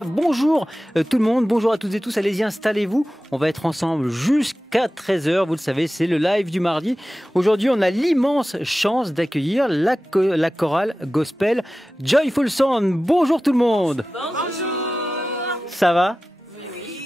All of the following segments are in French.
Bonjour tout le monde, bonjour à toutes et tous, allez-y installez-vous, on va être ensemble jusqu'à 13 h, vous le savez c'est le live du mardi. Aujourd'hui on a l'immense chance d'accueillir la chorale gospel Joyful Sound. Bonjour tout le monde. Bonjour. Ça va?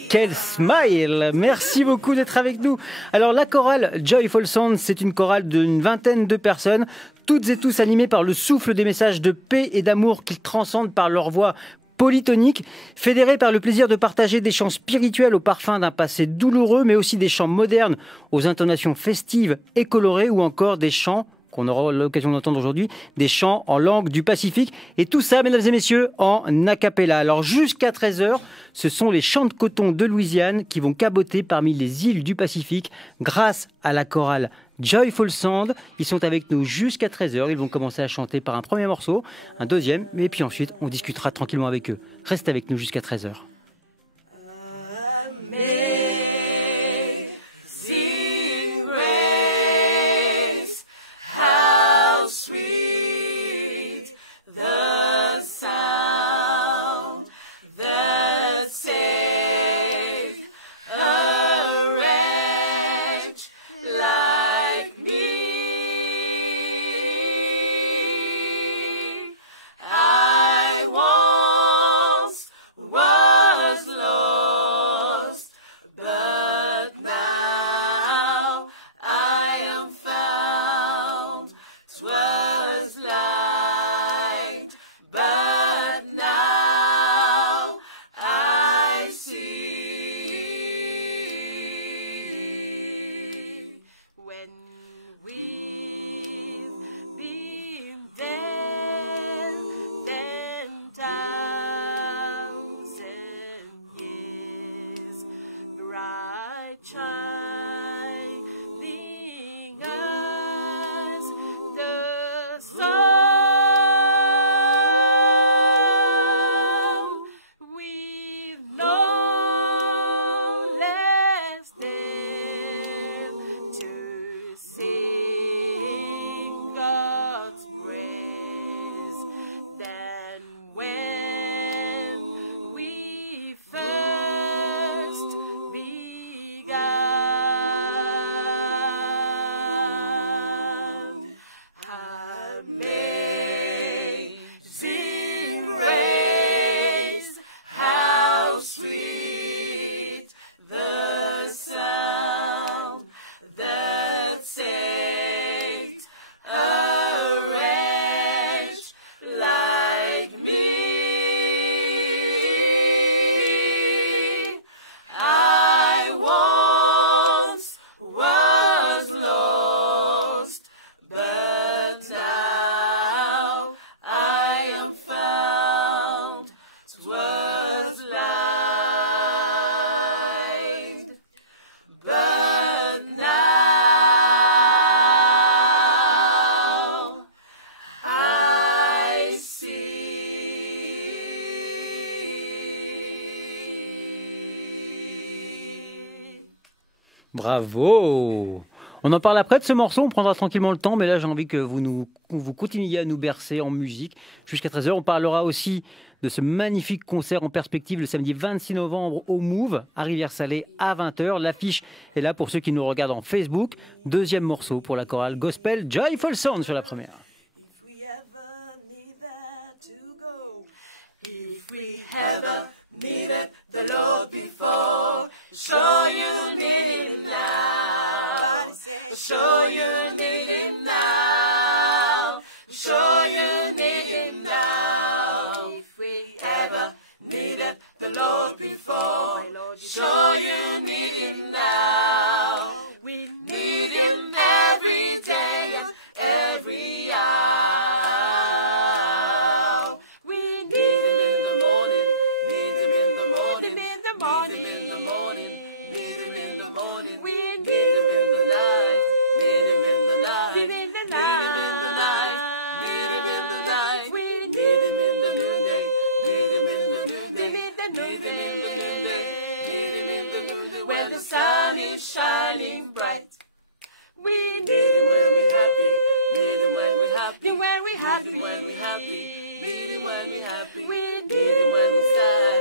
Quel smile! Merci beaucoup d'être avec nous. Alors la chorale Joyful Sound, c'est une chorale d'une vingtaine de personnes, toutes et tous animés par le souffle des messages de paix et d'amour qu'ils transcendent par leur voix polytonique, fédérés par le plaisir de partager des chants spirituels au parfum d'un passé douloureux, mais aussi des chants modernes aux intonations festives et colorées, ou encore des chants qu'on aura l'occasion d'entendre aujourd'hui, des chants en langue du Pacifique. Et tout ça, mesdames et messieurs, en a cappella. Alors jusqu'à 13 h, ce sont les chants de coton de Louisiane qui vont caboter parmi les îles du Pacifique grâce à la chorale Joyful Sound. Ils sont avec nous jusqu'à 13 h. Ils vont commencer à chanter par un premier morceau, un deuxième, et puis ensuite on discutera tranquillement avec eux. Restez avec nous jusqu'à 13 h. Bravo! On en parle après de ce morceau, on prendra tranquillement le temps, mais là j'ai envie que vous continuiez à nous bercer en musique jusqu'à 13 h. On parlera aussi de ce magnifique concert en perspective le samedi 26 novembre au Move, à Rivière-Salée à 20 h. L'affiche est là pour ceux qui nous regardent en Facebook. Deuxième morceau pour la chorale gospel Joyful Sound sur la première. The Lord before, sure you need him now, sure you need him now, sure you need him now. If we ever needed the Lord before, sure you need him now. We need him every day and every hour. We need him in the morning, need him in the morning, need him in the morning, need him in the morning. We need him in the night, need him in the night, need him in the night, need him in the night. We need him in the noonday, need him in the noonday, need him in the noonday, need him in the noonday. When the sun is shining bright. We need him when we're happy, need him when we're happy, when we're happy, when we're happy, need him when we're happy, we need him when we're sad,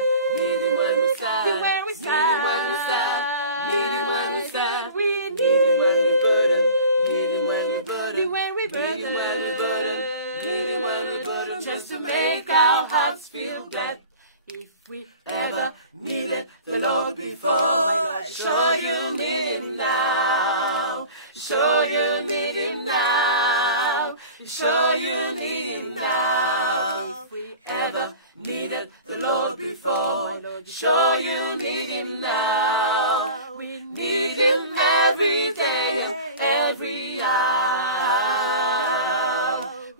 we ever needed the Lord before. My Lord, sure you need him now. Sure you need him now. Sure you need him now. If we ever needed the Lord before, my Lord, sure you need him now. We need him every day and every hour.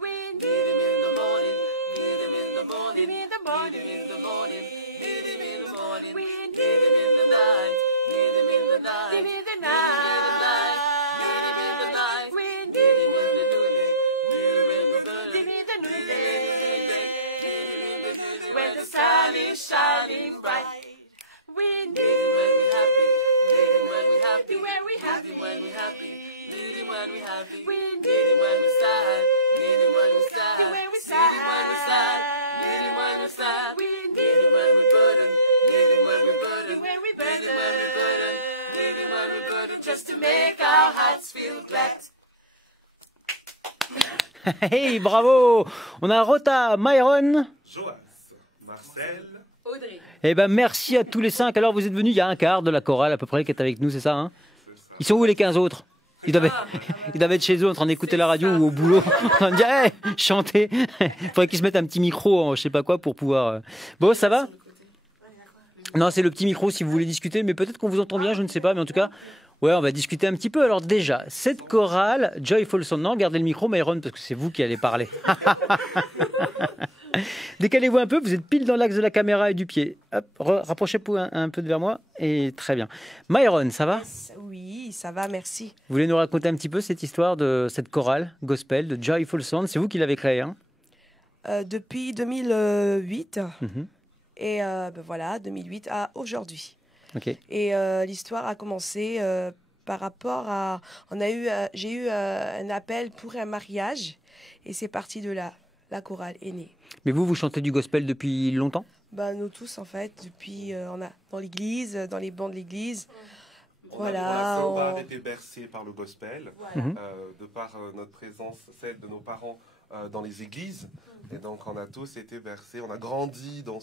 We need him in the morning, need him in the morning, need him in the morning, need him in the morning, we need him in the night, need him in the night, need him in the night, need him in the night, we need him in the noonday, need him in the noonday, when the sun is shining bright. We need him when we're happy, need him when we're happy, when we're happy, when we're happy, need him when we're happy, we need him when we're sad, need him when we're sad, when we're sad, need him when we're sad, we need him when we're burdened, need him when we're burdened, when we're burdened, need him when we're burdened, just to make our hearts feel glad. Hey, bravo! On a Rota, Myron. Joas, Marcel, Audrey. Eh ben, merci à tous les 5. Alors, vous êtes venus, il y a un quart de la chorale à peu près qui est avec nous, c'est ça, hein? Ils sont où les 15 autres? Ils doivent être chez eux en train d'écouter la radio ou au boulot, en train de dire hey, chanter. Il faudrait qu'ils se mettent un petit micro, en, je sais pas quoi, pour pouvoir. Bon, ça va? Non, c'est le petit micro si vous voulez discuter, mais peut-être qu'on vous entend bien, je ne sais pas, mais en tout cas, ouais, on va discuter un petit peu. Alors déjà, cette chorale, Joyful Sound, non, gardez le micro, Myron, parce que c'est vous qui allez parler. Décalez-vous un peu, vous êtes pile dans l'axe de la caméra et du pied. Hop, rapprochez-vous un peu vers moi, et très bien. Myron, ça va? Oui, ça va, merci. Vous voulez nous raconter un petit peu cette histoire de cette chorale gospel de Joyful Sound? C'est vous qui l'avez créée, hein? Depuis 2008, Mhm. et ben voilà, 2008 à aujourd'hui. Ok. Et l'histoire a commencé par rapport à... J'ai eu un appel pour un mariage, et c'est parti de là. La chorale est née. Mais vous chantez du gospel depuis longtemps? Ben, nous tous, en fait, depuis... on a dans l'église, dans les bancs de l'église. on Voilà, a été bercés par le gospel, Mhm. de par notre présence, celle de nos parents dans les églises. Et donc on a tous été bercés, on a grandi dans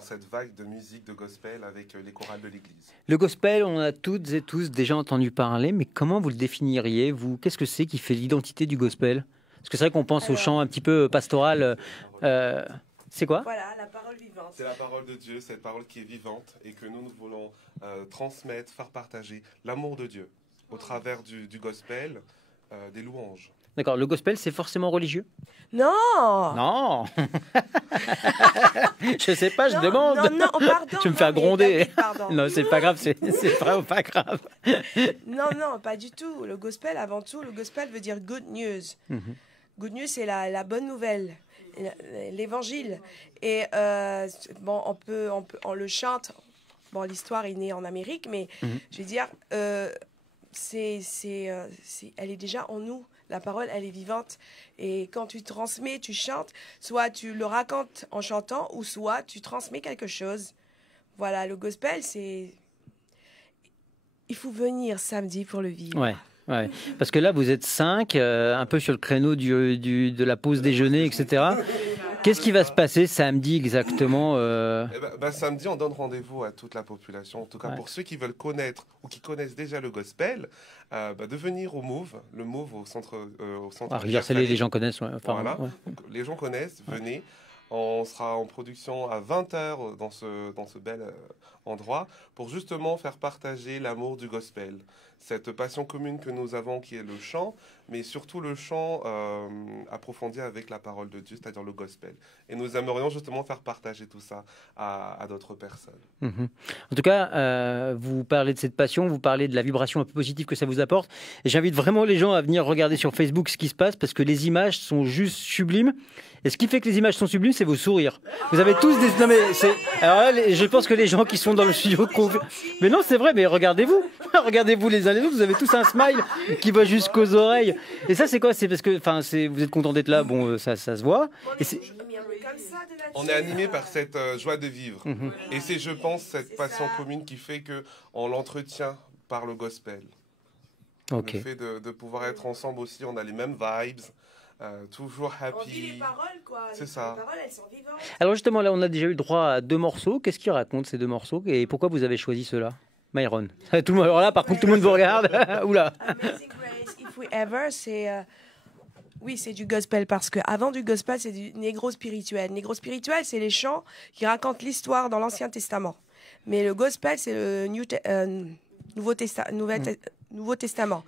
cette vague de musique de gospel avec les chorales de l'église. Le gospel, on a toutes et tous déjà entendu parler, mais comment vous le définiriez, vous? Qu'est-ce que c'est qui fait l'identité du gospel? Parce que c'est vrai qu'on pense au Alors- chant un petit peu pastoral. C'est quoi? Voilà, la parole vivante. C'est la parole de Dieu, cette parole qui est vivante et que nous voulons transmettre, faire partager l'amour de Dieu au travers du gospel, des louanges. D'accord, le gospel, c'est forcément religieux? Non! Non. Je sais pas, je Non, demande. Non, non, pardon. Tu me fais non, mais gronder. David, pardon. Non, c'est pas grave, c'est vraiment pas grave. Non, non, pas du tout. Le gospel, avant tout, le gospel veut dire good news. Mhm. Good news, c'est la bonne nouvelle, l'évangile. Et bon, on le chante. Bon, l'histoire est née en Amérique, mais Mhm. je veux dire, elle est déjà en nous. La parole, elle est vivante. Et quand tu transmets, tu chantes, soit tu le racontes en chantant, ou soit tu transmets quelque chose. Voilà, le gospel, c'est... Il faut venir samedi pour le vivre. Ouais. Ouais. Parce que là, vous êtes 5, un peu sur le créneau de la pause déjeuner, etc. Qu'est-ce qui va se passer samedi exactement Samedi, on donne rendez-vous à toute la population, en tout cas Ouais. pour ceux qui veulent connaître ou qui connaissent déjà le gospel, de venir au Move, le Move au centre Ah, Rivière-Salée, les gens connaissent. Ouais. Enfin, Voilà. ouais. Donc, les gens connaissent, venez. On sera en production à 20h dans ce bel endroit pour justement faire partager l'amour du gospel. Cette passion commune que nous avons qui est le chant, mais surtout le chant approfondi avec la parole de Dieu, c'est-à-dire le gospel. Et nous aimerions justement faire partager tout ça à d'autres personnes. Mhm. En tout cas, vous parlez de cette passion, vous parlez de la vibration un peu positive que ça vous apporte. Et j'invite vraiment les gens à venir regarder sur Facebook ce qui se passe parce que les images sont juste sublimes. Et ce qui fait que les images sont sublimes, c'est vos sourires. Vous avez tous des... Non mais c'est... Alors là, je pense que les gens qui sont dans le studio... Mais non, c'est vrai, mais regardez-vous. Regardez-vous les uns les autres, vous avez tous un smile qui va jusqu'aux oreilles. Et ça, c'est quoi? C'est parce que vous êtes content d'être là, bon, ça se voit. Et c'est... On est animé par cette joie de vivre. Et c'est, je pense, cette passion commune qui fait qu'on l'entretient par le gospel. Ok. Le fait de pouvoir être ensemble aussi, on a les mêmes vibes. toujours On vit les happy. paroles, quoi. C'est ça. Les paroles, elles sont vivantes. Alors justement, là, on a déjà eu le droit à 2 morceaux. Qu'est-ce qu'ils racontent, ces 2 morceaux? Et pourquoi vous avez choisi ceux-là? Myron. Tout le monde, alors là, par contre, tout le monde vous regarde. Oula. Amazing Grace, If We Ever, c'est... oui, c'est du gospel, parce que avant du gospel, c'est du négro spirituel. Négro spirituel, c'est les chants qui racontent l'histoire dans l'Ancien Testament. Mais le gospel, c'est le Nouveau Testament.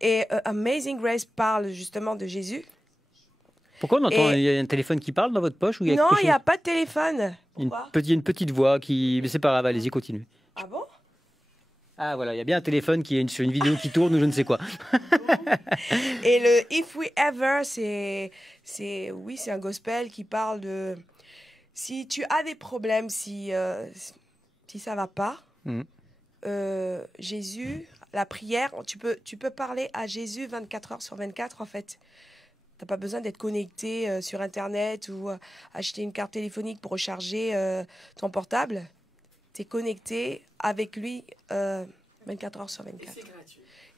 Et Amazing Grace parle justement de Jésus. Pourquoi on entend, Et- il y a un téléphone qui parle dans votre poche ou il y a Non, quelque il n'y a chose- pas de téléphone. Pourquoi une petite voix qui... Mais c'est pas grave, allez-y, continuez. Ah bon? Ah voilà, il y a bien un téléphone qui est sur une vidéo qui tourne ou je ne sais quoi. Et le If We Ever, oui, c'est un gospel qui parle de si tu as des problèmes, si ça va pas, Mhm. Jésus, la prière, tu peux parler à Jésus 24 heures sur 24 en fait. T'as pas besoin d'être connecté sur Internet ou acheter une carte téléphonique pour recharger ton portable. Tu es connecté avec lui 24 heures sur 24.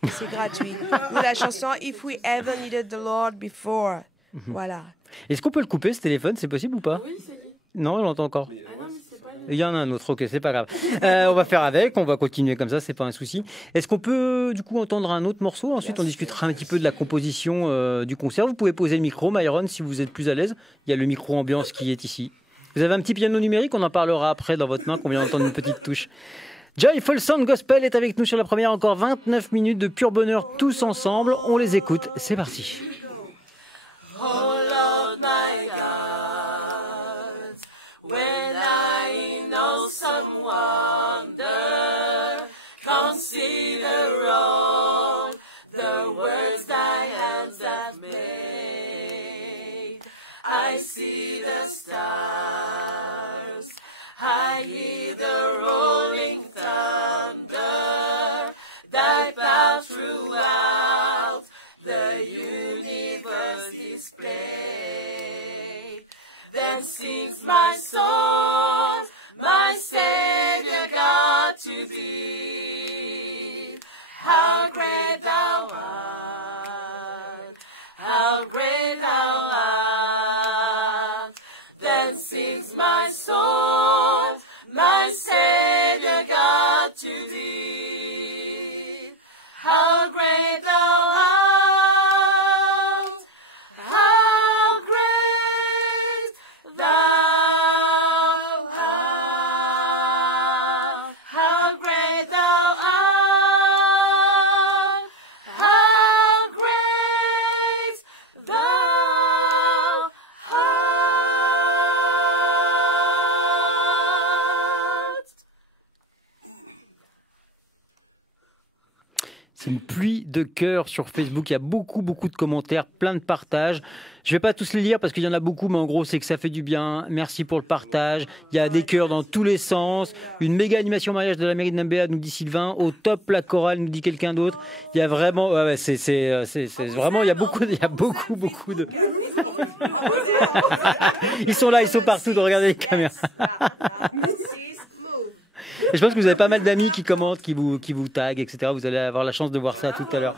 Et c'est gratuit. Ou la chanson If We Ever Needed the Lord Before. Voilà. Est-ce qu'on peut le couper ce téléphone? C'est possible ou pas? Oui, c'est lui. Non, on l'entend encore. Ah non, mais c'est pas lui. Il y en a un autre, ok, c'est pas grave. On va faire avec, on va continuer comme ça, c'est pas un souci. Est-ce qu'on peut du coup entendre un autre morceau? Ensuite, on discutera un petit peu de la composition du concert. Vous pouvez poser le micro, Myron, si vous êtes plus à l'aise. Il y a le micro ambiance qui est ici. Vous avez un petit piano numérique, on en parlera après dans votre main, qu'on vient d'entendre une petite touche. Joyful Sound Gospel est avec nous sur la première, encore 29 minutes de pur bonheur tous ensemble. On les écoute, c'est parti. Oh Lord my God, when I know some wonder, consider all the words thy hands have made. I see the stars, I hear the rolling thunder, thy path throughout the universe display. Then sings my soul, my Savior God, to thee. How great thou art, how great thou art. Then sings my soul, my Savior God, to thee. How great thou art, how great thou art, how great thou art, how great thou art. C'est une pluie de cœurs sur Facebook. Il y a beaucoup de commentaires, plein de partages. Je vais pas tous les lire parce qu'il y en a beaucoup, mais en gros, c'est que ça fait du bien. Merci pour le partage. Il y a des cœurs dans tous les sens. Une méga animation mariage de la mairie de Nambéa, nous dit Sylvain. Au top, la chorale, nous dit quelqu'un d'autre. Il y a vraiment, ouais, c'est vraiment, il y a beaucoup de. Ils sont là, ils sont partout de regarder les caméras. Et je pense que vous avez pas mal d'amis qui commentent, qui vous taguent, etc. Vous allez avoir la chance de voir ça tout à l'heure.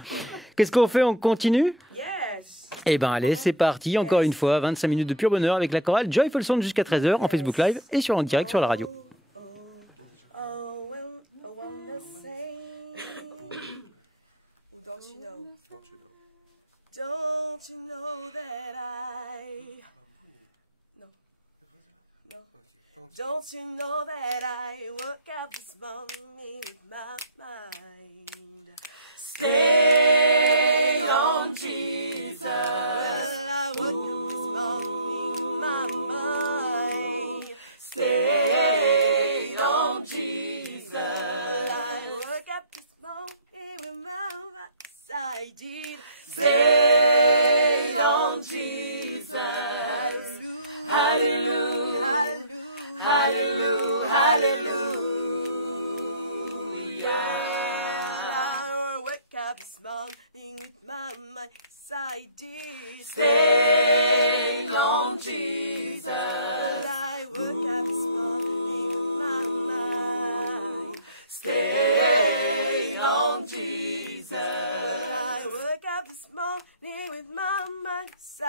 Qu'est-ce qu'on fait? On continue? Yes. Eh ben allez, c'est parti. Encore une fois, 25 minutes de pur bonheur avec la chorale Joyful Sound jusqu'à 13h en Facebook Live et en direct sur la radio. Oh, well, I wanna say, don't you know that don't you know that I woke up this morning with my mind? Stay on Jesus. I woke up this morning with my mind. Stay on Jesus. I woke up this morning with my mind. Yes, I did. Stay on Jesus. Hallelujah. Hallelujah. Hallelujah. I woke up this morning with my mind. Yes, I did. Stay on Jesus. I woke up this morning with my mind. Stay on Jesus. I woke up this morning with my mind. Yes,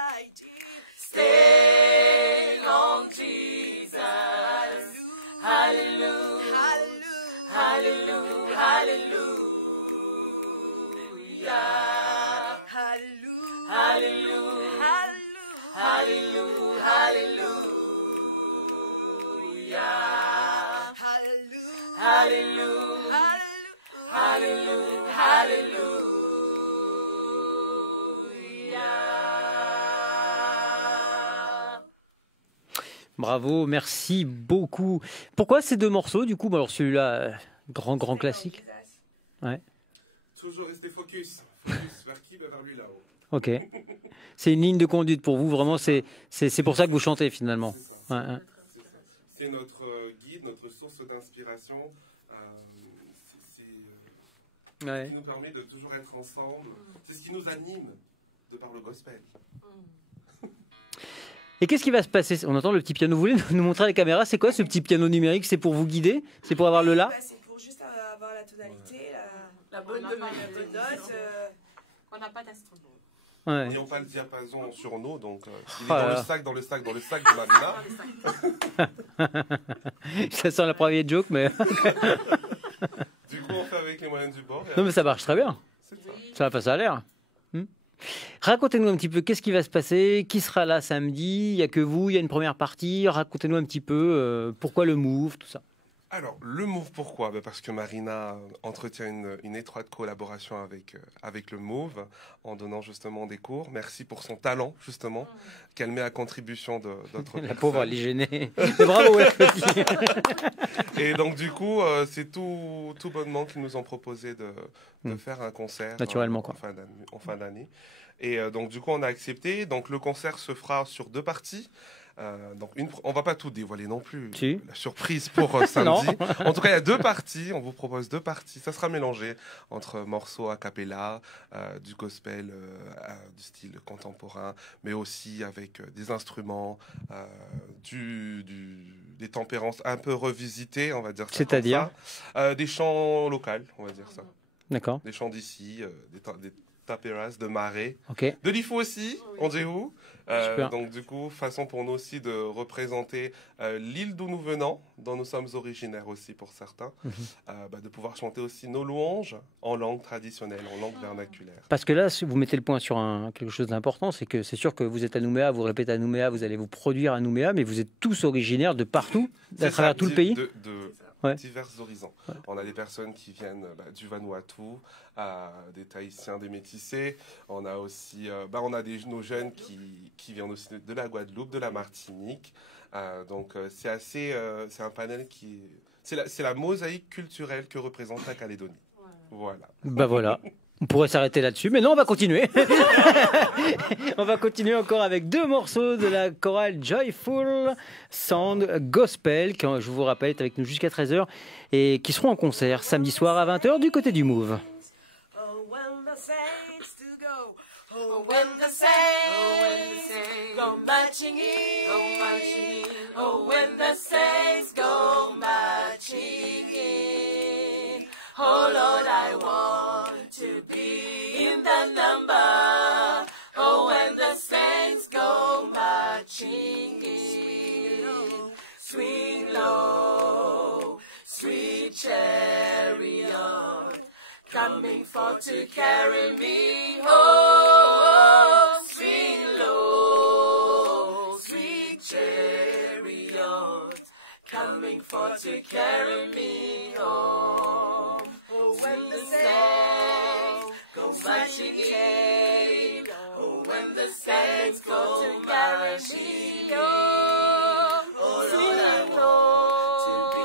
hallelujah, hallelujah, hallelujah. Bravo, merci beaucoup. Pourquoi ces deux morceaux du coup? Bon, alors celui-là, grand classique. Ouais. Toujours rester focus. Focus vers qui? Vers lui là-haut. Ok. C'est une ligne de conduite pour vous, vraiment. C'est pour ça que vous chantez finalement. C'est ça. Ouais, ouais. C'est notre guide, notre source d'inspiration. C'est ce Ouais. qui nous permet de toujours être ensemble. C'est ce qui nous anime de par le gospel. Et qu'est-ce qui va se passer? On entend le petit piano. Vous voulez nous montrer à la caméra? C'est quoi ce petit piano numérique? C'est pour vous guider? C'est pour avoir le la? Bah, c'est pour juste avoir la tonalité, La bonne la note. bonne note. On n'a pas d'instrument. Ouais. N'ayons pas le diapason sur nous, donc il est Oh là dans là. le sac de Marina. Ça sent la première joke, mais Du coup, on fait avec les moyens du bord. non, mais ça marche très bien. C'est ça. Ça a l'air. Racontez-nous un petit peu qu'est-ce qui va se passer, qui sera là samedi, il n'y a que vous, il y a une première partie, racontez-nous un petit peu pourquoi le move, tout ça. Alors, le Move, pourquoi? Parce que Marina entretient une étroite collaboration avec le Move en donnant justement des cours. Merci pour son talent, justement, qu'elle met à contribution d'autres La personnes. pauvre, elle est gênée. Mais bravo, ouais. Et donc, du coup, c'est tout bonnement qu'ils nous ont proposé de faire un concert Naturellement, quoi. en fin d'année. Et donc, du coup, on a accepté. Donc, le concert se fera sur 2 parties. Donc on va pas tout dévoiler non plus. Si. La surprise pour samedi. En tout cas, il y a 2 parties. On vous propose 2 parties. Ça sera mélangé entre morceaux a cappella, du gospel, du style contemporain, mais aussi avec des instruments, des tempérances un peu revisitées, on va dire ça. C'est-à-dire comme ça. Des chants locaux, on va dire ça. D'accord, Des chants d'ici, des taperas, de marais. ok. De l'IFO aussi, on dit où Super. donc du coup, façon pour nous aussi de représenter l'île d'où nous venons, dont nous sommes originaires aussi pour certains, de pouvoir chanter aussi nos louanges en langue traditionnelle, en langue vernaculaire. Parce que là, si vous mettez le point sur quelque chose d'important, c'est que c'est sûr que vous êtes à Nouméa, vous répétez à Nouméa, vous allez vous produire à Nouméa, mais vous êtes tous originaires de partout, à C'est travers ça, tout le pays. de Ouais. divers horizons. On a des personnes qui viennent du Vanuatu, des Tahitiens, des Métissés. On a aussi on a nos jeunes qui viennent aussi de la Guadeloupe, de la Martinique. Donc c'est un panel c'est la mosaïque culturelle que représente la Calédonie. Voilà. Bah voilà. On pourrait s'arrêter là-dessus, mais non, on va continuer. On va continuer encore avec 2 morceaux de la chorale Joyful Sound Gospel, qui, je vous rappelle, est avec nous jusqu'à 13h, et qui seront en concert samedi soir à 20h du côté du Move. Oh, when the saints do go. Oh, when the saints go marching in. Oh, when the saints go marching in. Oh, Lord, I want to be in the number. Oh, when the saints go marching in. Swing low, sweet chariot, coming for to carry me home. Swing low, sweet chariot, coming for to carry me home. Oh, when the saints go marching in. Oh, when the saints go marching in. Oh, Lord, I want to be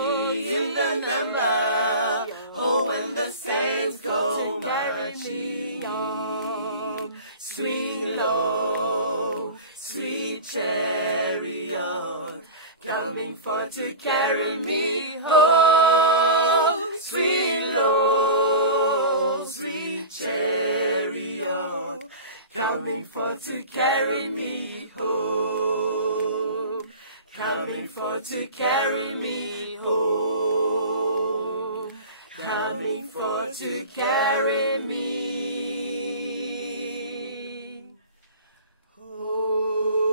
in the number. Oh, when the saints go marching on. Swing low, sweet chariot, coming for to carry me home. Swing low, sweet chariot, coming for to carry me home. Coming for to carry me home. Coming for to carry me home.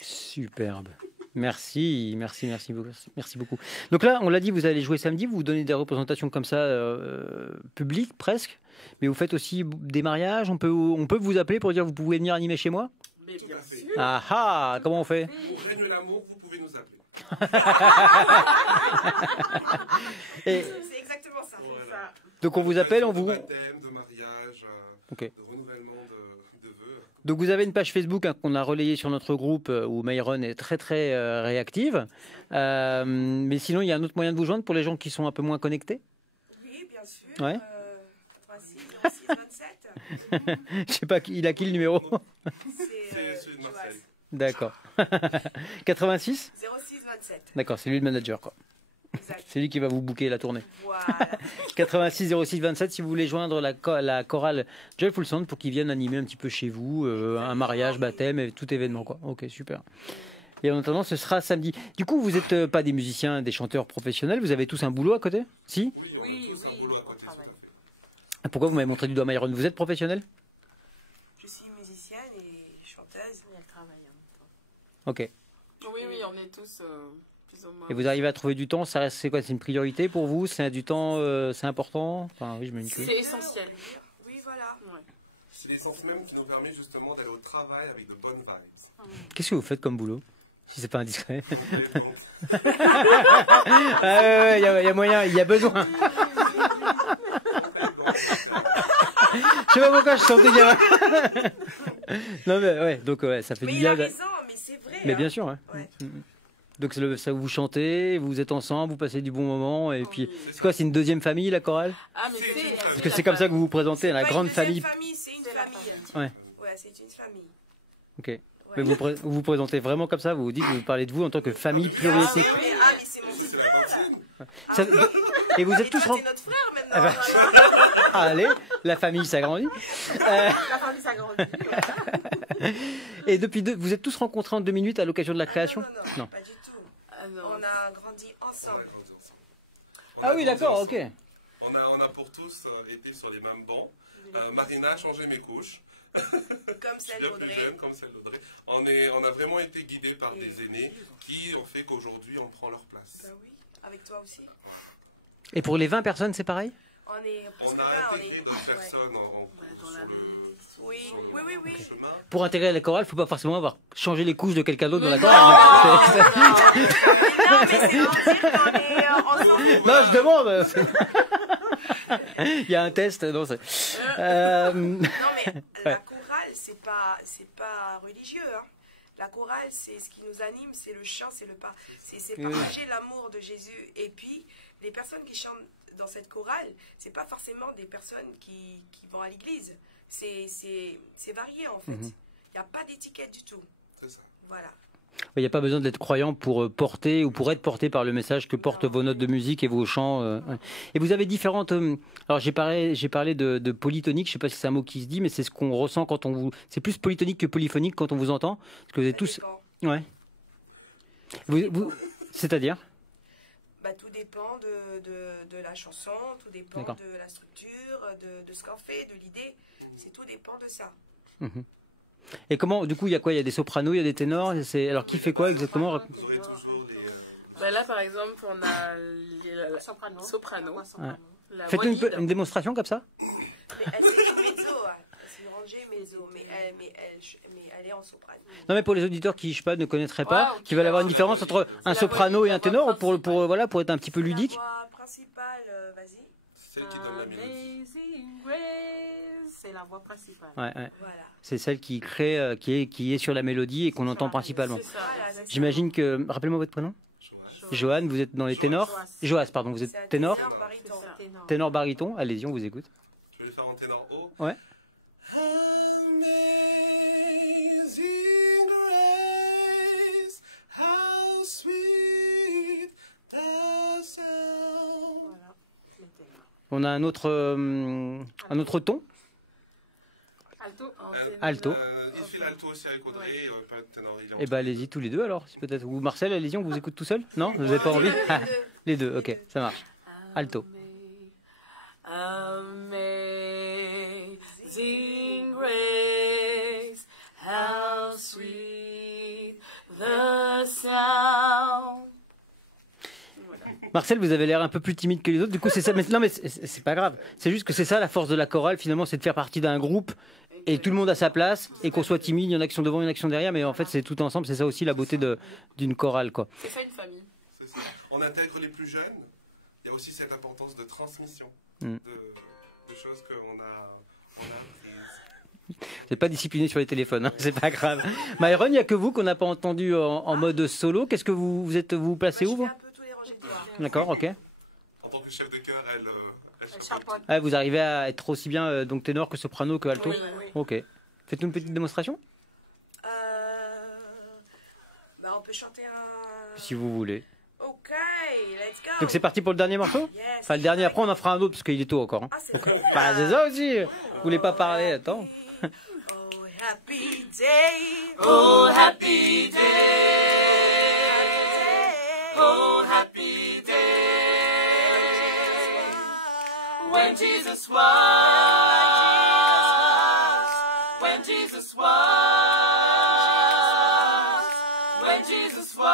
Superbe. Merci beaucoup. Donc là, on l'a dit, vous allez jouer samedi, vous donnez des représentations comme ça, publiques presque, mais vous faites aussi des mariages, on peut vous appeler pour dire vous pouvez venir animer chez moi? Mais Tout bien à fait. sûr. Ah ah, comment on fait? Pour règne l'amour, vous pouvez nous appeler. Et C'est exactement ça. Voilà. donc on vous appelle, on De vous... baptême, de mariage, Ok. de renouvellement de vœux. Donc vous avez une page Facebook hein, qu'on a relayée sur notre groupe où Myron est très très réactive. Mais sinon, il y a un autre moyen de vous joindre pour les gens qui sont un peu moins connectés. Oui, bien sûr. Ouais. 86 06 27. Je sais pas, il a qui le numéro? C'est celui de Marseille. D'accord. 86? 06 27. D'accord, c'est lui le manager quoi. Exact. C'est lui qui va vous booker la tournée. Voilà. 86 06 27 si vous voulez joindre la chorale Joyful Sound pour qu'ils viennent animer un petit peu chez vous, un mariage, baptême, et tout événement quoi. Ok, super. Et en attendant, ce sera samedi. Du coup, vous n'êtes pas des musiciens, des chanteurs professionnels, vous avez tous un boulot à côté? Si? Oui, on a Oui, tous un oui, boulot à on côté, tout à travaille. fait. Pourquoi vous m'avez montré du doigt Myron? Vous êtes professionnel? Je suis musicienne et chanteuse. Elle travaille en même temps. Ok. Oui, oui, on est tous plus ou moins. Et vous arrivez à trouver du temps, ça reste, c'est quoi? C'est une priorité pour vous? C'est du temps, c'est important? Enfin, oui, je me dis que oui. C'est essentiel. Oui, voilà. Ouais. C'est l'essence même qui nous permet justement d'aller au travail avec de bonnes vibes. Qu'est-ce que vous faites comme boulot? Si c'est pas indiscret. Donc, Ah ouais, il y a moyen, il y a besoin. Je sais pas pourquoi je sentais qu'il y avait... Non mais ouais, donc ouais, ça fait Mais du il a bien. raison, mais c'est vrai. Mais hein. bien sûr, ouais. Ouais. Donc ça vous chantez, vous êtes ensemble, vous passez du bon moment, et puis Oui. c'est quoi, c'est une deuxième famille la chorale? Ah, mais c'est. Parce que c'est comme ça que vous vous présentez, la Pas grande une deuxième famille. famille, c'est une C'est la famille. famille. Ouais. Ouais, c'est une famille. Ok. Ouais. Mais vous vous présentez vraiment comme ça, vous vous dites, vous parlez de vous en tant que famille Ah, pluriethnique. mais c'est mon petit frère. Ça- Et vous êtes Et tous toi, ren- t'es notre frère maintenant. Ah bah, allez, la famille s'agrandit. La famille s'agrandit. Et vous êtes tous rencontrés en 2 minutes à l'occasion de la création? Non, pas du tout. Ah, non. On a grandi ensemble. Ah oui, d'accord, ok. On a pour tous été sur les mêmes bancs. Marina a changé mes couches. Comme Je suis celle bien plus d'Audrey. jeune, comme celle d'Audrey. On a vraiment été guidés par des aînés qui ont fait qu'aujourd'hui on prend leur place. Ben oui, avec toi aussi. Et pour les 20 personnes, c'est pareil? On est On presque a là, intégré d'autres ouais. personnes Dans la sur vie. Oui, oui, oui, oui. le chemin. Pour intégrer la chorale, il faut pas forcément avoir changé les couches de quelqu'un d'autre dans la chorale. Non, mais c'est pour dire qu'on est ensemble. Non, je demande. Il y a un test. Non, c'est... Non, mais la chorale, c'est pas religieux. Hein. La chorale, c'est ce qui nous anime, c'est le chant, c'est partager l'amour de Jésus. Et puis, les personnes qui chantent dans cette chorale, c'est pas forcément des personnes qui vont à l'église. C'est varié en fait. Il n'y a pas d'étiquette du tout. C'est ça. Voilà. Il n'y a pas besoin d'être croyant pour porter ou pour être porté par le message que portent vos notes de musique et vos chants. Ouais. Et vous avez différentes. Alors j'ai parlé de polytonique. Je ne sais pas si c'est un mot qui se dit, mais c'est ce qu'on ressent quand on vous. C'est plus polytonique que polyphonique quand on vous entend. Parce que vous êtes Ça tous. dépend. Ouais. C'est-à-dire? Bah, tout dépend de la chanson, tout dépend D'accord. de la structure, de ce qu'on fait, de l'idée. Tout dépend de ça. Et comment, du coup, il y a quoi? Il y a des sopranos, il y a des ténors. Alors qui fait quoi exactement? Vous aurez toujours des. Ben là, par exemple, on a les soprano. La Faites voix lead. une démonstration comme ça? Mais elle c'est une mezzo, hein. c'est une rangée mezzo, mais elle est en soprano. Non, mais pour les auditeurs qui, je sais pas, ne connaîtraient pas, Ouais, ok, qui veulent avoir une alors, différence entre c'est un la soprano voix et un lead, ténor, la voix voilà, pour être un petit peu ludique. La voix principale, vas-y. C'est celle qui donne la mélodie. Amazing Grace, c'est la voix principale. Ouais, ouais. Voilà. C'est celle qui crée, qui est sur la mélodie et qu'on entend principalement. C'est ça. Voilà, c'est ça. J'imagine que, rappelez-moi votre prénom. Joanne, vous êtes dans les ténors. Joas, pardon, vous C'est un êtes ténor. baryton. Ténor baryton. Allez-y, on vous écoute. Je vais le faire en ténor haut. Ouais. Amazing grace, how sweet the sound. Voilà, c'est le ténor. On a un autre ton. Alto. Alto. Il fait l'alto aussi avec Audrey, pas de ténor. Il est en Eh ben, allez-y tous les deux alors, si peut-être. Ou Marcel, allez-y, on vous écoute tout seul. Non, vous n'avez pas envie. Ah, les deux, ok, ça marche. Alto. Amazing grace, how sweet the sound. Marcel, vous avez l'air un peu plus timide que les autres. Du coup, c'est ça. Mais, non, mais c'est pas grave. C'est juste que c'est ça la force de la chorale. Finalement, c'est de faire partie d'un groupe Et tout le monde a sa place, et qu'on soit timide, il y en a qui sont devant, il y en a qui sont derrière, mais en fait c'est tout ensemble, c'est ça aussi la beauté d'une chorale, quoi. C'est ça une famille. C'est ça. On intègre les plus jeunes. Il y a aussi cette importance de transmission Mm. de choses qu'on a apprises. Vous n'êtes pas discipliné sur les téléphones, hein, c'est pas grave. Myron, il n'y a que vous qu'on n'a pas entendu en mode solo. Qu'est-ce que vous placez où, Je fais vous? un peu tous les rangées de doigts. D'accord, ok. En tant que chef de chœur, elle Elle chapeaute. chapeaute. Ah, vous arrivez à être aussi bien donc ténor que soprano que alto? Oui, oui. Ok. Faites-nous une petite démonstration, On peut chanter un... si vous voulez. Ok, let's go. Donc c'est parti pour le dernier morceau? Yes. Enfin, le dernier, après on en fera un autre parce qu'il est tôt encore. Hein. Ah, c'est vrai. Bah, c'est ça aussi. Vous voulez pas parler? Attends. Oh, happy day. Oh, happy day. Oh, happy day. When Jesus was. When Jesus was. When Jesus was.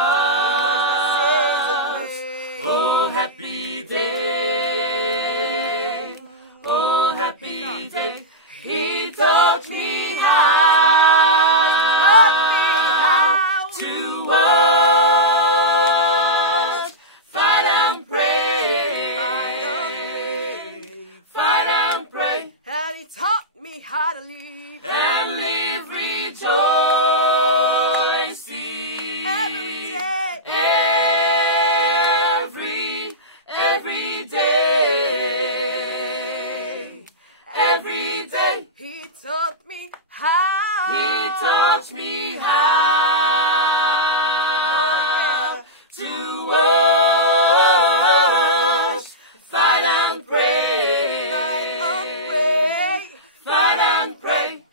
Oh, happy day. Oh, happy day. He taught me how to work, fight and pray, fight and pray, And he taught me how to live. and live rejoicing every day, every day. He taught me how. He taught me how to wash, fight and pray, fight and pray, And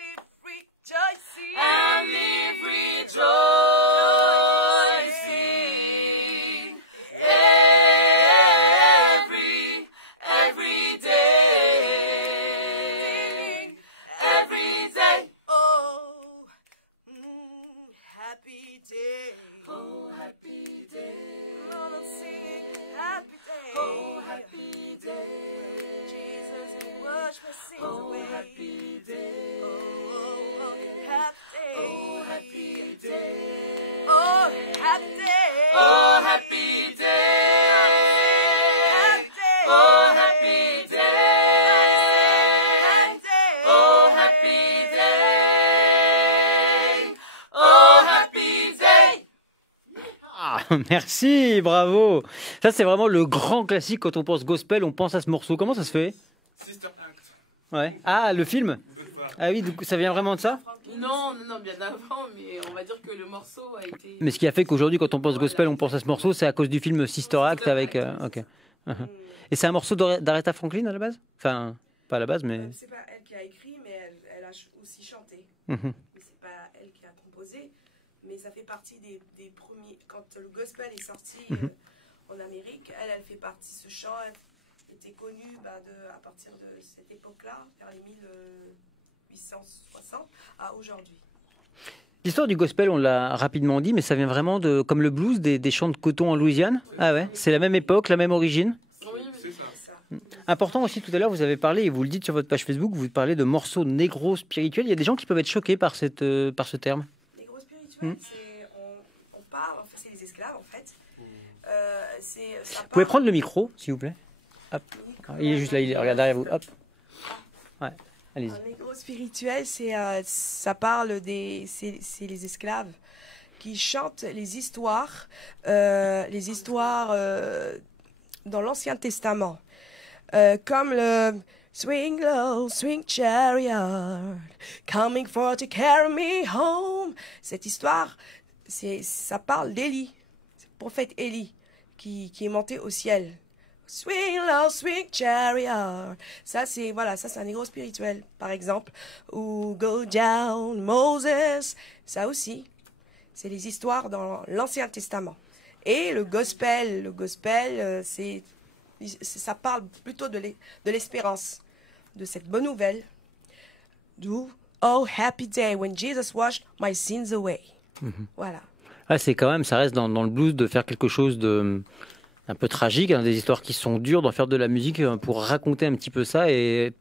live rejoicing. and live rejoicing every day, every day. Oh, happy day. Oh, happy day. Oh, let's sing it. Happy day. Oh, happy day. Jesus, wash my sins Oh, away. happy day. Oh, happy day. Oh, happy day. Oh, happy day. Oh, happy day. Oh, happy day. Oh, happy day. Oh, happy day. Ah, merci, bravo. Ça, c'est vraiment le grand classique quand on pense gospel, on pense à ce morceau. Comment ça se fait? Sister Act. Ouais. Ah, le film? Ah oui, du coup, ça vient vraiment de ça? Non, bien avant, mais on va dire que le morceau a été. Mais ce qui a fait qu'aujourd'hui, quand on pense gospel, on pense à ce morceau, c'est à cause du film Sister Act avec. Ok. Uh-huh. Et c'est un morceau d'Aretha Franklin à la base? Enfin, pas à la base, mais. C'est pas elle qui a écrit, mais elle a aussi chanté. Mhm. Mais c'est pas elle qui a composé. Mais ça fait partie des premiers. Quand le gospel est sorti en Amérique, elle fait partie. Ce chant était connu à partir de cette époque-là, vers les 1860 à aujourd'hui. L'histoire du gospel, on l'a rapidement dit, mais ça vient vraiment de, comme le blues, des champs de coton en Louisiane. Ah ouais, c'est la même époque, la même origine. Oui, C'est ça. C'est ça. Important aussi, tout à l'heure, vous avez parlé, et vous le dites sur votre page Facebook, vous parlez de morceaux négro-spirituels. Il y a des gens qui peuvent être choqués par ce terme. Les gros spirituels, on parle, en fait, c'est les esclaves en fait. Vous pouvez prendre le micro, s'il vous plaît? Hop. Il est juste là, regarde derrière vous. Hop. Ouais, allez-y. Un négro spirituel, ça parle c'est les esclaves qui chantent les histoires dans l'Ancien Testament, comme le Swing low, swing chariot, coming for to carry me home. Cette histoire, ça parle d'Élie, c'est le prophète Élie qui est monté au ciel. Swing low, swing chariot. Ça, c'est un négro spirituel, par exemple. Ou Go down, Moses. Ça aussi, c'est les histoires dans l'Ancien Testament. Et le gospel, ça parle plutôt de l'espérance, de cette bonne nouvelle. Do oh happy day when Jesus washed my sins away. Voilà. Ah, c'est quand même, ça reste dans le blues de faire quelque chose de un peu tragique, hein, des histoires qui sont dures, d'en faire de la musique pour raconter un petit peu ça et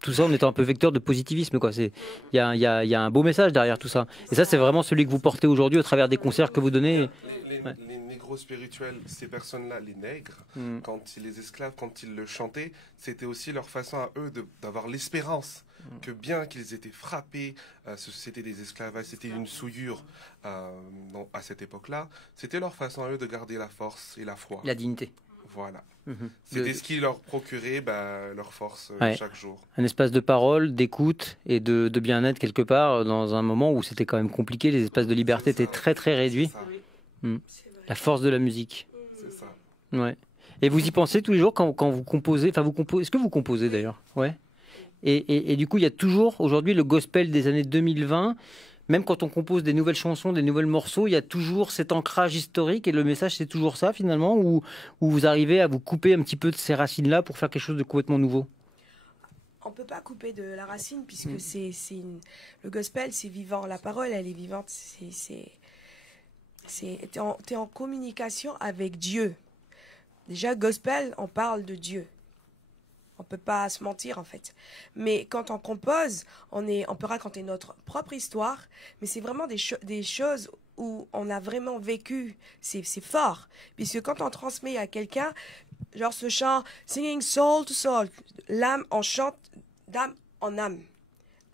tout ça en étant un peu vecteur de positivisme, quoi. Il y a un beau message derrière tout ça. Et ça, c'est vraiment celui que vous portez aujourd'hui au travers des concerts que vous donnez. Les négros spirituels, ces personnes-là, les nègres, les esclaves, quand ils le chantaient, c'était aussi leur façon à eux d'avoir l'espérance que bien qu'ils étaient frappés, c'était des esclavages, c'était une souillure à cette époque-là, c'était leur façon à eux de garder la force et la foi. La dignité. Voilà. C'était ce qui leur procurait leur force chaque jour. Un espace de parole, d'écoute et de bien-être quelque part dans un moment où c'était quand même compliqué. Les espaces de liberté étaient très très réduits. La force de la musique. C'est ça. Ouais. Et vous y pensez tous les jours quand vous composez. Enfin, est-ce que vous composez d'ailleurs? Ouais. Et du coup, il y a toujours aujourd'hui le gospel des années 2020. Même quand on compose des nouvelles chansons, des nouveaux morceaux, il y a toujours cet ancrage historique et le message, c'est toujours ça finalement, où vous arrivez à vous couper un petit peu de ces racines-là pour faire quelque chose de complètement nouveau. On peut pas couper de la racine puisque le gospel, c'est vivant. La parole, elle est vivante. T'es en communication avec Dieu. Déjà, gospel, on parle de Dieu. On peut pas se mentir en fait. Mais quand on compose, on peut raconter notre propre histoire, mais c'est vraiment des choses où on a vraiment vécu. C'est fort. Puisque quand on transmet à quelqu'un, genre ce chant singing soul to soul, l'âme, on chante d'âme en âme.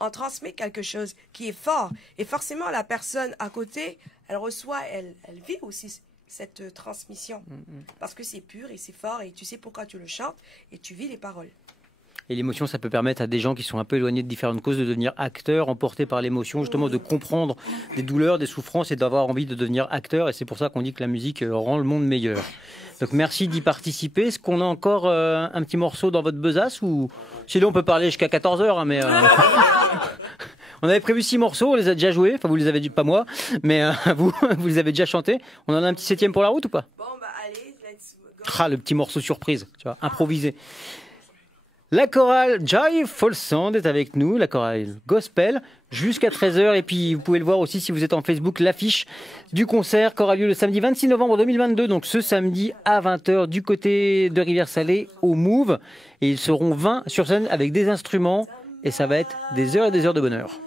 On transmet quelque chose qui est fort. Et forcément, la personne à côté, elle reçoit, elle vit aussi cette transmission. Parce que c'est pur et c'est fort et tu sais pourquoi tu le chantes et tu vis les paroles. Et l'émotion, ça peut permettre à des gens qui sont un peu éloignés de différentes causes de devenir acteurs, emportés par l'émotion, justement de comprendre des douleurs, des souffrances et d'avoir envie de devenir acteur. Et c'est pour ça qu'on dit que la musique rend le monde meilleur. Donc merci d'y participer. Est-ce qu'on a encore un petit morceau dans votre besace ou sinon on peut parler jusqu'à 14h, hein, mais on avait prévu 6 morceaux, on les a déjà joués. Enfin, vous les avez dit, pas moi, mais vous les avez déjà chantés. On en a un petit 7e pour la route ou pas? Bon, bah allez, let's go. Ah, le petit morceau surprise, tu vois, improvisé. La chorale Joyful Sound est avec nous, la chorale gospel, jusqu'à 13h. Et puis, vous pouvez le voir aussi si vous êtes en Facebook, l'affiche du concert qui aura lieu le samedi 26 novembre 2022. Donc, ce samedi à 20h du côté de Rivière-Salée au Move. Et ils seront 20 sur scène avec des instruments. Et ça va être des heures et des heures de bonheur.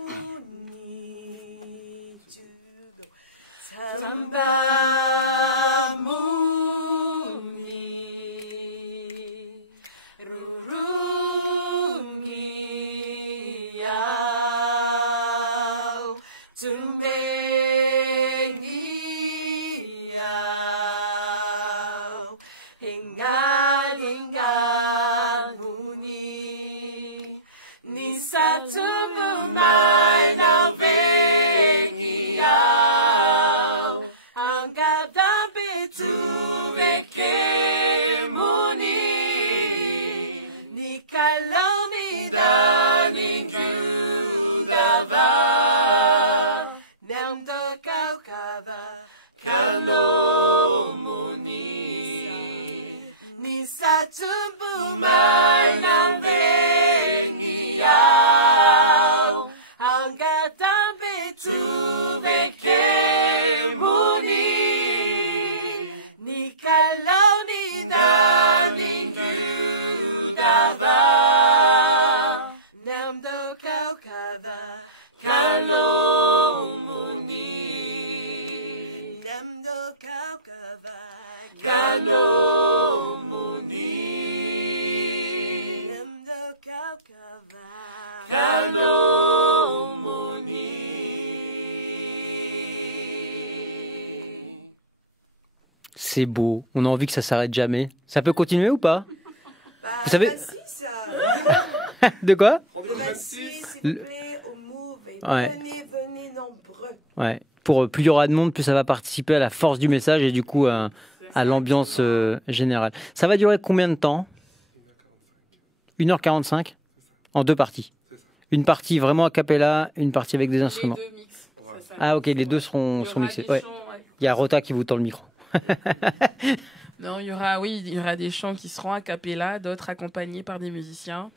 C'est beau, on a envie que ça s'arrête jamais. Ça peut continuer ou pas? Vous savez... De quoi? Le 26, s'il vous plaît, au Move. Et Ouais. venez nombreux. Ouais. Pour plus il y aura de monde, plus ça va participer à la force du message et du coup à l'ambiance générale. Ça va durer combien de temps? 1h45 en 2 parties. Une partie vraiment a cappella, une partie avec des instruments. Les deux mix, c'est ça. Ah ok, les deux sont mixés. Ouais. Il y a Rota qui vous tend le micro. Non, il y aura des chants qui seront a cappella, d'autres accompagnés par des musiciens.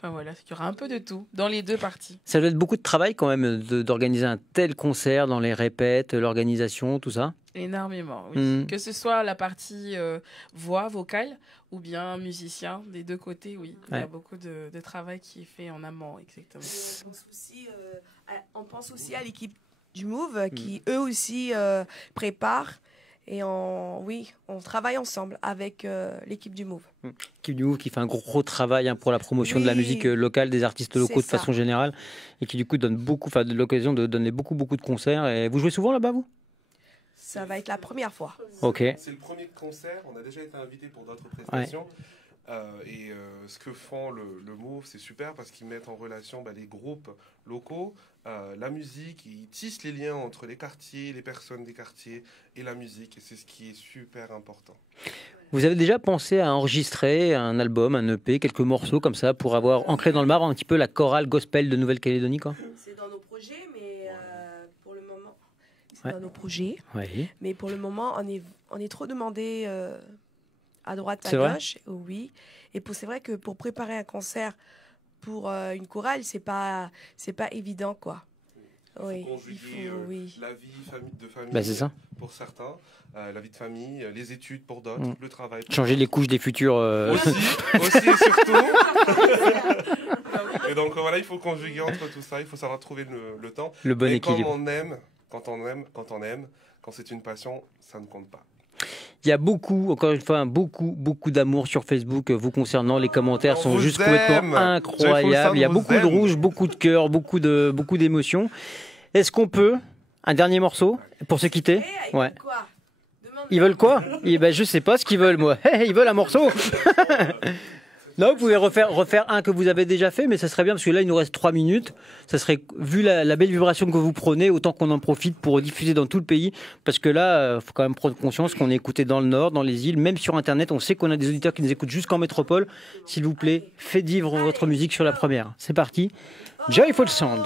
Enfin voilà, il y aura un peu de tout dans les deux parties. Ça doit être beaucoup de travail quand même d'organiser un tel concert dans les répètes, l'organisation, tout ça. Énormément, oui. Mm. Que ce soit la partie voix, vocale, ou bien musicien, des deux côtés, oui. Il y a Ouais. beaucoup de travail qui est fait en amont, exactement. On pense aussi à l'équipe du Move qui, eux aussi, préparent. Et on travaille ensemble avec l'équipe du Move. L'équipe du Move qui fait un gros travail pour la promotion de la Oui, musique locale, des artistes locaux de c'est ça. façon générale, et qui du coup donne beaucoup, de l'occasion de donner beaucoup de concerts. Et vous jouez souvent là-bas, vous? Ça va être la première fois. Ok. C'est le premier concert, on a déjà été invité pour d'autres prestations. Ce que font le Move, c'est super parce qu'ils mettent en relation les groupes locaux, la musique, ils tissent les liens entre les quartiers, les personnes des quartiers et la musique. Et c'est ce qui est super important. Vous avez déjà pensé à enregistrer un album, un EP, quelques morceaux comme ça pour avoir ancré dans le marbre un petit peu la chorale gospel de Nouvelle-Calédonie, quoi? C'est dans nos projets, mais pour le moment, c'est Ouais. dans nos projets. Oui. Mais pour le moment, on est trop demandé à droite, à C'est vrai gauche. Oui. Et c'est vrai que pour préparer un concert pour une chorale, c'est pas évident, quoi. Oui, Conjuguer oui. la vie de famille C'est ça. pour certains, la vie de famille, les études pour d'autres, le travail. pour Changer les couches des futurs. Aussi et surtout. Et donc voilà, il faut conjuguer entre tout ça, il faut savoir trouver le temps. Le bon Et équilibre. quand on aime, quand c'est une passion, ça ne compte pas. Il y a encore une fois, beaucoup d'amour sur Facebook vous concernant. Les commentaires On sont vous juste aime. complètement incroyables. Il y a vous beaucoup de aime. rouge, beaucoup de cœur, beaucoup d'émotions. Est-ce qu'on peut, un dernier morceau pour se quitter? Ouais. Quoi? Ils veulent quoi? Je sais pas ce qu'ils veulent, moi. Ils veulent un morceau. Non, vous pouvez refaire un que vous avez déjà fait, mais ça serait bien parce que là, il nous reste 3 minutes. Ça serait, vu la belle vibration que vous prenez, autant qu'on en profite pour diffuser dans tout le pays. Parce que là, faut quand même prendre conscience qu'on est écouté dans le Nord, dans les îles, même sur Internet. On sait qu'on a des auditeurs qui nous écoutent jusqu'en métropole. S'il vous plaît, faites vivre votre musique sur la première. C'est parti. Joyful Sound.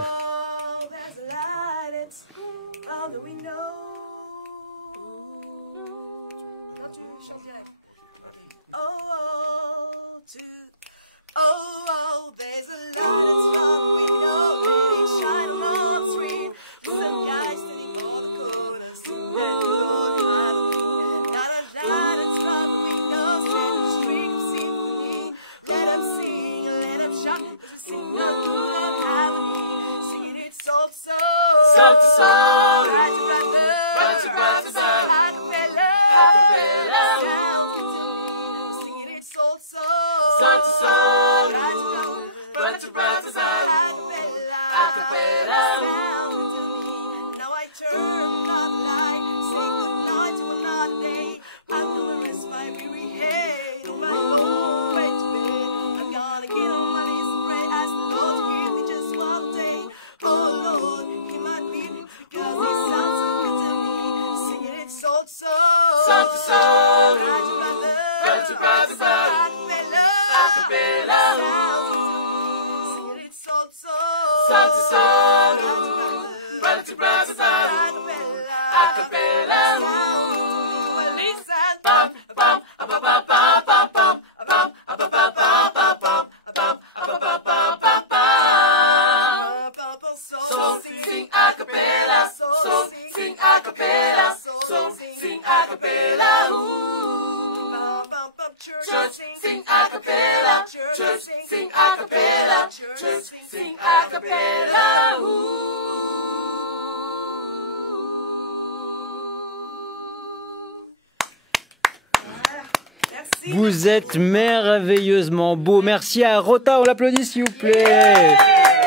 Vous êtes merveilleusement beau. Merci à Rota, on l'applaudit s'il vous plaît.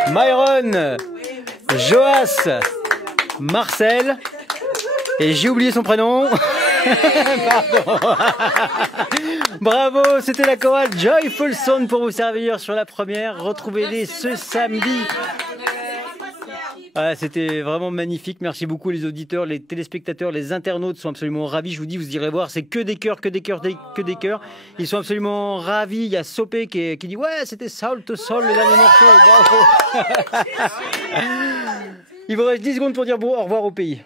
Myron, Joas, Marcel, et j'ai oublié son prénom. Pardon. Bravo, c'était la chorale Joyful Sound pour vous servir sur la première. Retrouvez-les ce samedi. C'était vraiment magnifique. Merci beaucoup les auditeurs, les téléspectateurs, les internautes sont absolument ravis. Je vous dis, vous irez voir, c'est que des cœurs, que des cœurs, que des cœurs. Ils sont absolument ravis. Il y a Sopé qui dit ouais, c'était Soul to Soul le dernier morceau. Bravo. Il vous reste 10 secondes pour dire bon, au revoir au pays.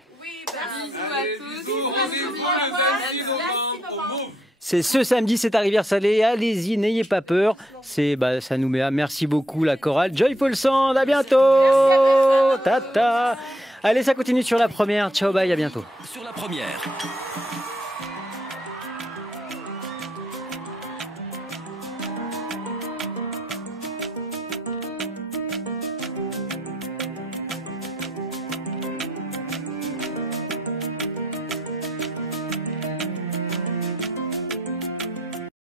C'est ce samedi, c'est à Rivière-Salée. Allez-y, n'ayez pas peur. Ça nous met à merci beaucoup la chorale Joyful Sound. À bientôt. Tata. Allez, ça continue sur la première. Ciao, bye, à bientôt. Sur la première.